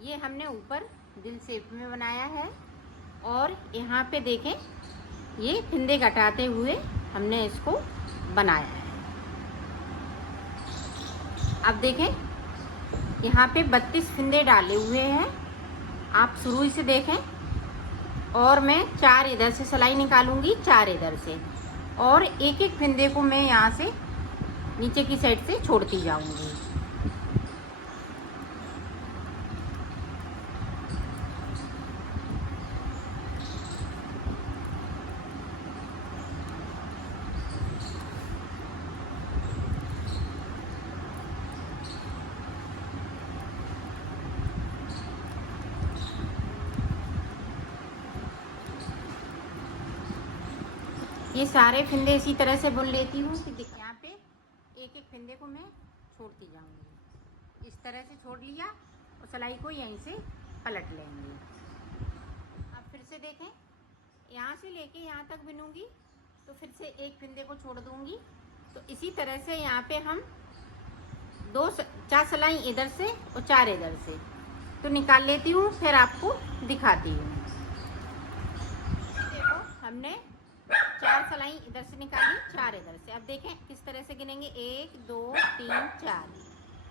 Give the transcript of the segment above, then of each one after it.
ये हमने ऊपर दिल शेप में बनाया है और यहाँ पे देखें ये फिंदे घटाते हुए हमने इसको बनाया है। अब देखें यहाँ पे 32 फिंदे डाले हुए हैं, आप शुरू से देखें। और मैं 4 इधर से सिलाई निकालूंगी, 4 इधर से, और एक एक फिंदे को मैं यहाँ से नीचे की साइड से छोड़ती जाऊंगी। ये सारे फिंदे इसी तरह से बुन लेती हूँ कि यहाँ पे एक एक फिंदे को मैं छोड़ती जाऊँगी। इस तरह से छोड़ लिया और सिलाई को यहीं से पलट लेंगे। अब फिर से देखें, यहाँ से लेके यहाँ तक बुनूंगी तो फिर से एक फिंदे को छोड़ दूँगी। तो इसी तरह से यहाँ पे हम 4 सिलाई इधर से और 4 इधर से तो निकाल लेती हूँ, फिर आपको दिखाती हूँ। देखो हमने 4 सिलाई इधर से निकाली, 4 इधर से। अब देखें किस तरह से गिनेंगे, 1 2 3 4,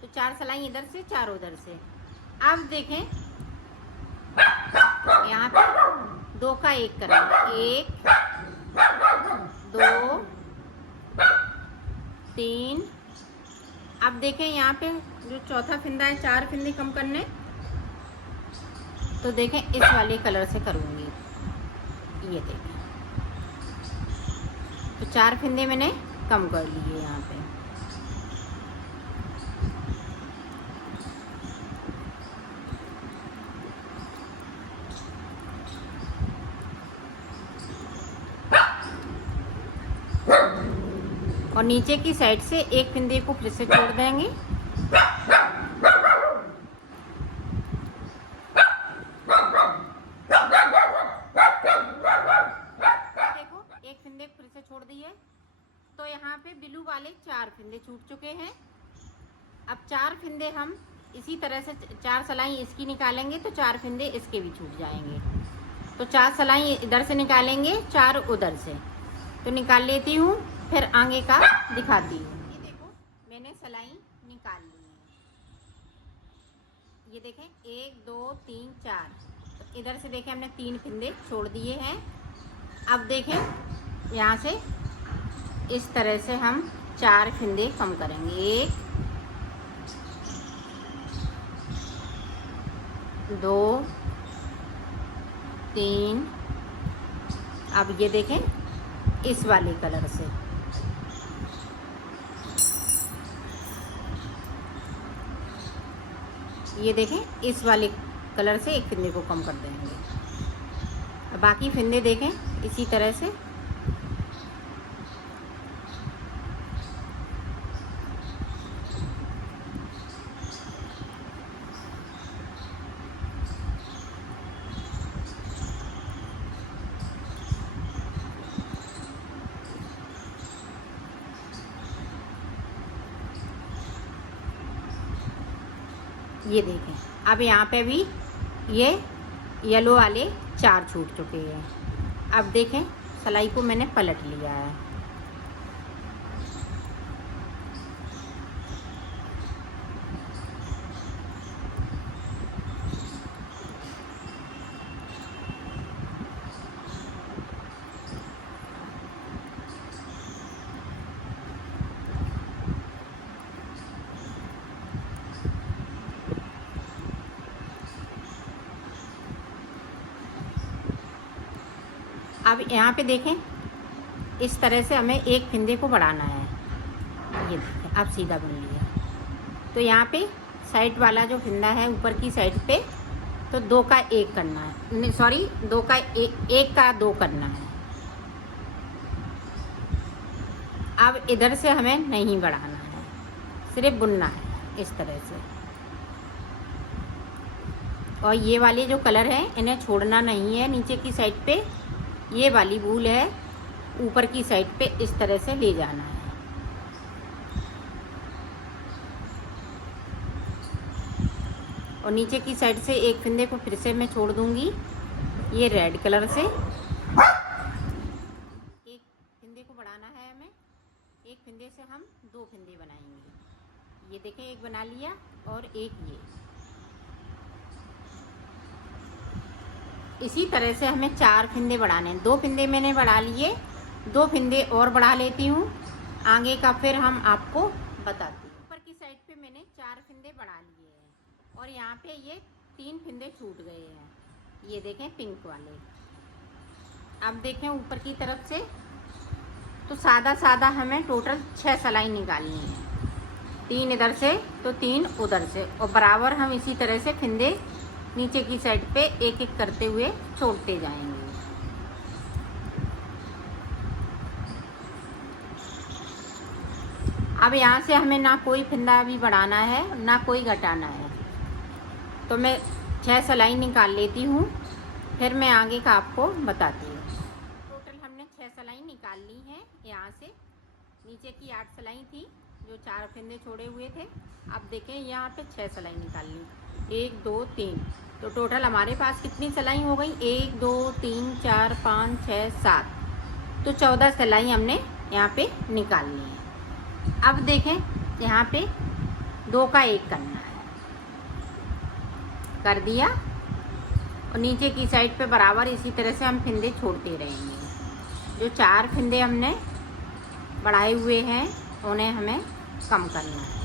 तो 4 सिलाई इधर से, 4 उधर से। अब देखें यहाँ पे 2 का 1 करेंगे, 1 2 3। अब देखें यहाँ पे जो चौथा फिंदा है, 4 फिंदे कम करने, तो देखें इस वाले कलर से करूँगी। ये देखें तो 4 फिंदे मैंने कम कर लिए यहाँ पे। और नीचे की साइड से एक फिंदे को फिर से छोड़ देंगे। छोड़ दिए तो यहाँ पे ब्लू वाले 4 फिंदे छूट चुके हैं। अब 4 फिंदे हम इसी तरह से 4 सिलाई इसकी निकालेंगे तो 4 फिंदे इसके भी छूट जाएंगे। तो 4 सिलाई इधर से निकालेंगे, 4 उधर से, तो निकाल लेती हूँ, फिर आगे का दिखाती हूँ। ये देखो मैंने सिलाई निकाल ली है। ये देखें 1 2 3 4, तो इधर से देखें हमने 3 फिंदे छोड़ दिए हैं। अब देखें यहाँ से इस तरह से हम 4 फिंदे कम करेंगे, 1 2 3। अब ये देखें इस वाले कलर से, ये देखें इस वाले कलर से एक फिंदे को कम कर देंगे। बाकी फिंदे देखें इसी तरह से। ये देखें अब यहाँ पे भी ये येलो वाले 4 छूट चुके हैं। अब देखें सिलाई को मैंने पलट लिया है। अब यहाँ पे देखें इस तरह से हमें एक फिंदे को बढ़ाना है। ये देखें अब सीधा बन लिया। तो यहाँ पे साइड वाला जो फिंदा है ऊपर की साइड पे, तो 2 का 1 करना है, नहीं सॉरी 2 का 1 का 2 करना है। अब इधर से हमें नहीं बढ़ाना है, सिर्फ बुनना है इस तरह से। और ये वाले जो कलर हैं इन्हें छोड़ना नहीं है। नीचे की साइड पे ये वाली वूल है, ऊपर की साइड पे इस तरह से ले जाना है। और नीचे की साइड से एक फंदे को फिर से मैं छोड़ दूंगी ये रेड कलर से। एक फंदे को बढ़ाना है हमें, एक फंदे से हम 2 फंदे बनाएंगे। ये देखें एक बना लिया और एक ये। इसी तरह से हमें 4 फंदे बढ़ाने हैं। 2 फंदे मैंने बढ़ा लिए, 2 फंदे और बढ़ा लेती हूँ, आगे का फिर हम आपको बताती हूँ। ऊपर की साइड पे मैंने 4 फंदे बढ़ा लिए हैं और यहाँ पे ये 3 फंदे छूट गए हैं, ये देखें पिंक वाले। अब देखें ऊपर की तरफ से तो सादा सादा हमें टोटल 6 सिलाई निकालनी है, 3 इधर से तो 3 उधर से, और बराबर हम इसी तरह से फंदे नीचे की साइड पे एक एक करते हुए छोड़ते जाएंगे। अब यहाँ से हमें ना कोई फंदा भी बढ़ाना है ना कोई घटाना है, तो मैं 6 सिलाई निकाल लेती हूँ, फिर मैं आगे का आपको बताती हूँ। टोटल हमने 6 सिलाई निकाल ली है। यहाँ से नीचे की 8 सिलाई थी जो 4 फंदे छोड़े हुए थे। अब देखें यहाँ पे 6 सिलाई निकाल ली, 1 2 3, तो टोटल हमारे पास कितनी सिलाई हो गई, 1 2 3 4 5 6 7, तो 14 सिलाई हमने यहाँ पे निकाल ली है। अब देखें यहाँ पे 2 का 1 करना है, कर दिया, और नीचे की साइड पे बराबर इसी तरह से हम फंदे छोड़ते रहेंगे। जो 4 फंदे हमने बढ़ाए हुए हैं उन्हें हमें कम करना है।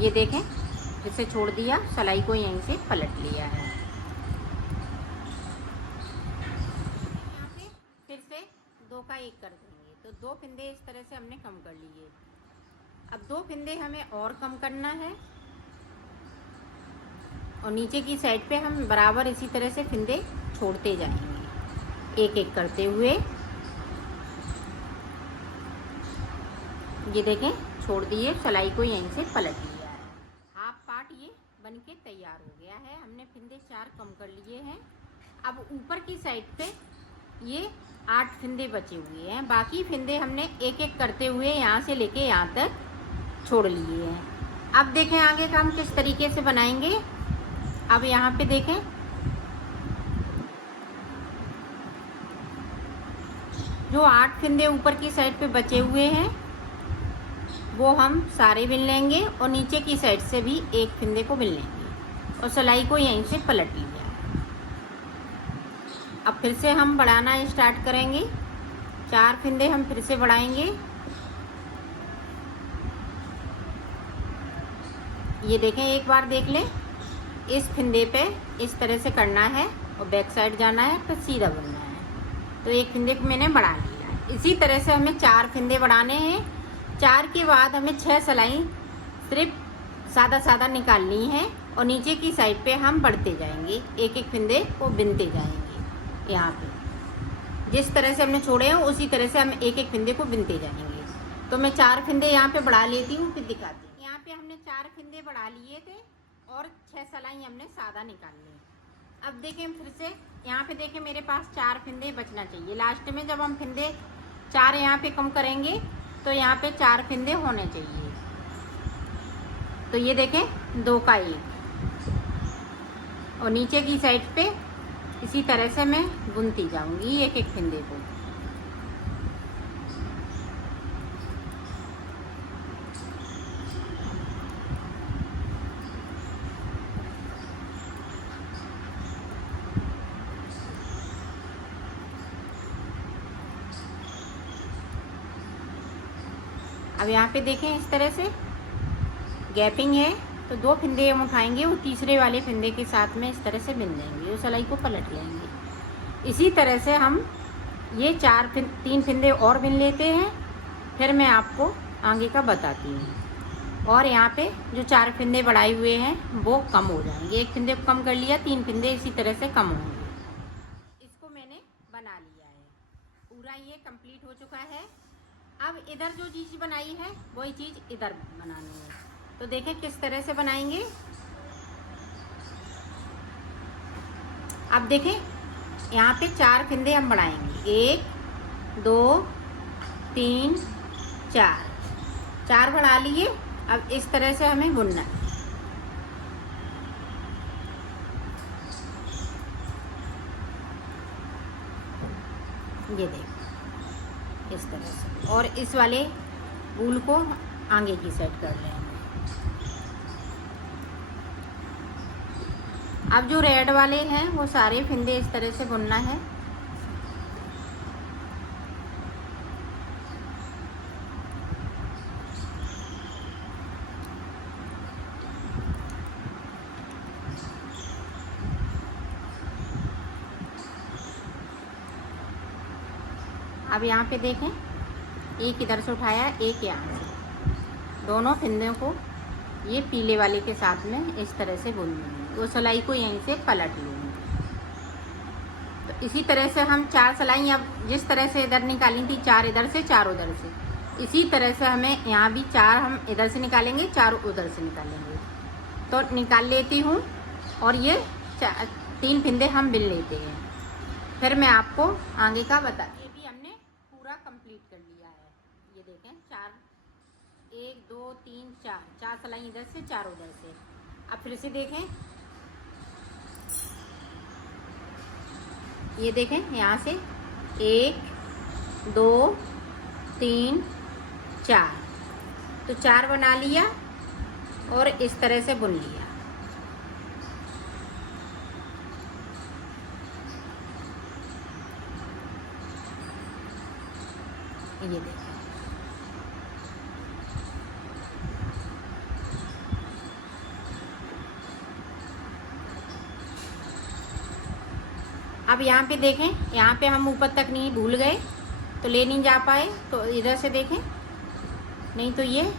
ये देखें फिर से छोड़ दिया, सिलाई को यहीं से पलट लिया है। यहाँ पे फिर से 2 का 1 कर देंगे, तो 2 फंदे इस तरह से हमने कम कर लिए। अब 2 फंदे हमें और कम करना है, और नीचे की साइड पे हम बराबर इसी तरह से फंदे छोड़ते जाएंगे एक एक करते हुए। ये देखें छोड़ दिए, सिलाई को यहीं से पलट लिया है। हाफ पार्ट ये बनके तैयार हो गया है। हमने फंदे 4 कम कर लिए हैं। अब ऊपर की साइड पे ये 8 फंदे बचे हुए हैं, बाकी फंदे हमने एक एक करते हुए यहाँ से लेके यहाँ तक छोड़ लिए हैं। अब देखें आगे का हम किस तरीके से बनाएंगे। अब यहाँ पे देखें जो 8 फंदे ऊपर की साइड पे बचे हुए हैं वो हम सारे बिन लेंगे, और नीचे की साइड से भी एक फंदे को बिन लेंगे, और सिलाई को यहीं से पलट लिया। अब फिर से हम बढ़ाना स्टार्ट करेंगे। 4 फंदे हम फिर से बढ़ाएंगे। ये देखें एक बार देख लें, इस फंदे पे इस तरह से करना है और बैक साइड जाना है, फिर सीधा बनना है। तो एक फंदे को मैंने बढ़ा लिया है। इसी तरह से हमें 4 फंदे बढ़ाने हैं। 4 के बाद हमें 6 सिलाई सिर्फ सादा सादा निकालनी है, और नीचे की साइड पे हम बढ़ते जाएंगे, एक एक फंदे को बिनते जाएंगे। यहाँ पे जिस तरह से हमने छोड़े हैं उसी तरह से हम एक एक फंदे को बिनते जाएंगे। तो मैं 4 फंदे यहाँ पे बढ़ा लेती हूँ, फिर दिखाती हूँ। यहाँ पे हमने 4 फंदे बढ़ा लिए थे और 6 सिलाई हमने सादा निकाल ली। अब देखें फिर से यहाँ पे देखें मेरे पास 4 फंदे बचना चाहिए। लास्ट में जब हम फंदे 4 यहाँ पे कम करेंगे तो यहाँ पे 4 फंदे होने चाहिए। तो ये देखें 2 का 1, और नीचे की साइड पे इसी तरह से मैं बुनती जाऊंगी एक एक फंदे को। अब यहाँ पे देखें इस तरह से गैपिंग है, तो 2 फंदे हम उठाएंगे, वो तीसरे वाले फंदे के साथ में इस तरह से बिन देंगे, वो सिलाई को पलट लेंगे। इसी तरह से हम ये 3 फंदे और बिन लेते हैं, फिर मैं आपको आगे का बताती हूँ। और यहाँ पे जो 4 फंदे बढ़ाए हुए हैं वो कम हो जाएंगे। एक फंदे को कम कर लिया, 3 फंदे इसी तरह से कम होंगे। इसको मैंने बना लिया है, पूरा ये कंप्लीट हो चुका है। अब इधर जो चीज़ बनाई है वही चीज़ इधर बनानी है। तो देखें किस तरह से बनाएंगे। अब देखें यहाँ पे 4 फंदे हम बढ़ाएंगे, 1 2 3 चार बढ़ा लिए। अब इस तरह से हमें बुनना है। ये देखो इस तरह से, और इस वाले वूल को आगे की साइड कर लेंगे। अब जो रेड वाले हैं वो सारे फंदे इस तरह से बुनना है। अब यहाँ पे देखें, एक इधर से उठाया, एक यहाँ से, दोनों फंदों को ये पीले वाले के साथ में इस तरह से बुन लूँगी। वो सिलाई को यहीं से पलट लूँगी। तो इसी तरह से हम 4 सिलाई, अब जिस तरह से इधर निकाली थी 4 इधर से 4 उधर से, इसी तरह से हमें यहाँ भी 4 हम इधर से निकालेंगे, 4 उधर से निकालेंगे। तो निकाल लेती हूँ और ये 3 फंदे हम बिन लेते हैं। फिर मैं आपको आगे का बता। ये भी हमने पूरा कंप्लीट कर लिया है। ये देखें 4, 1 2 3 4 सिलाई इधर से 4 उधर से। अब फिर से देखें, ये देखें यहाँ से 1 2 3 4, तो 4 बना लिया और इस तरह से बुन लिया। ये देखें, अब यहाँ पे देखें, यहाँ पे हम ऊपर तक नहीं, भूल गए तो ले नहीं जा पाए, तो इधर से देखें, नहीं तो ये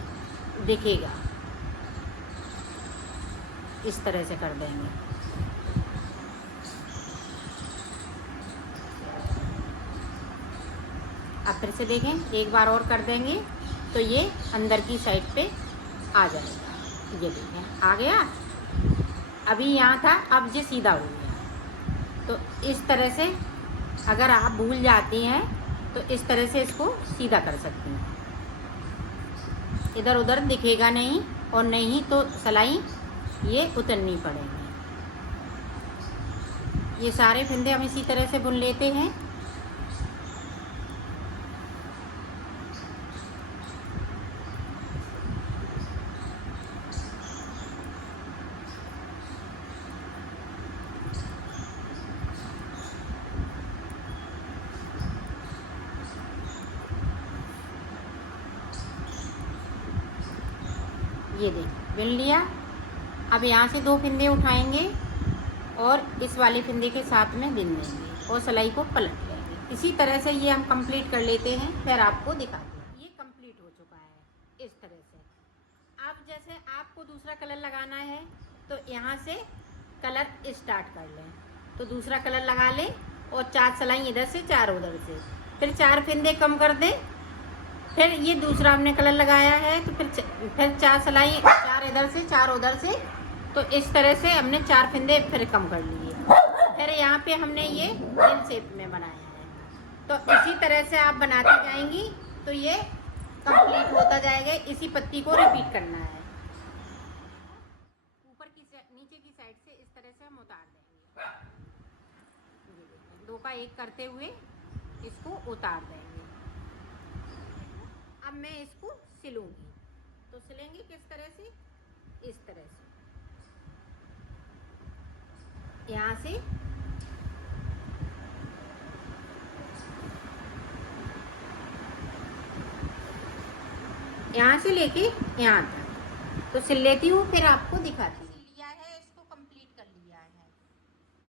दिखेगा, इस तरह से कर देंगे। अब फिर से देखें, एक बार और कर देंगे तो ये अंदर की साइड पे आ जाएगा। ये देखें आ गया। अभी यहाँ था, अब ये सीधा हो गया। तो इस तरह से अगर आप भूल जाती हैं तो इस तरह से इसको सीधा कर सकती हैं। इधर उधर दिखेगा नहीं, और नहीं तो सिलाई ये उतरनी पड़ेगी। ये सारे फंदे हम इसी तरह से बुन लेते हैं। ये देखिए बिन लिया। अब यहाँ से 2 फंदे उठाएंगे और इस वाले फंदे के साथ में बिन देंगे और सिलाई को पलट लेंगे। इसी तरह से ये हम कंप्लीट कर लेते हैं, फिर आपको दिखाते हैं। ये कंप्लीट हो चुका है इस तरह से। अब जैसे आपको दूसरा कलर लगाना है तो यहाँ से कलर स्टार्ट कर लें, तो दूसरा कलर लगा लें और 4 सिलाई इधर से 4 उधर से, फिर 4 फंदे कम कर दें। फिर ये दूसरा हमने कलर लगाया है तो फिर 4 सिलाई, 4 इधर से 4 उधर से, तो इस तरह से हमने 4 फंदे फिर कम कर लिए। फिर यहाँ पे हमने ये दिल शेप में बनाया है। तो इसी तरह से आप बनाती जाएंगी तो ये कंप्लीट होता जाएगा। इसी पत्ती को रिपीट करना है। ऊपर की नीचे की साइड से इस तरह से हम उतार देंगे। 2 का 1 करते हुए इसको उतार देंगे। अब मैं इसको सिलूंगी, तो सिलेंगे किस तरह से, इस तरह से यहाँ से लेके यहाँ तक तो सिल लेती हूँ, फिर आपको दिखाती हूँ।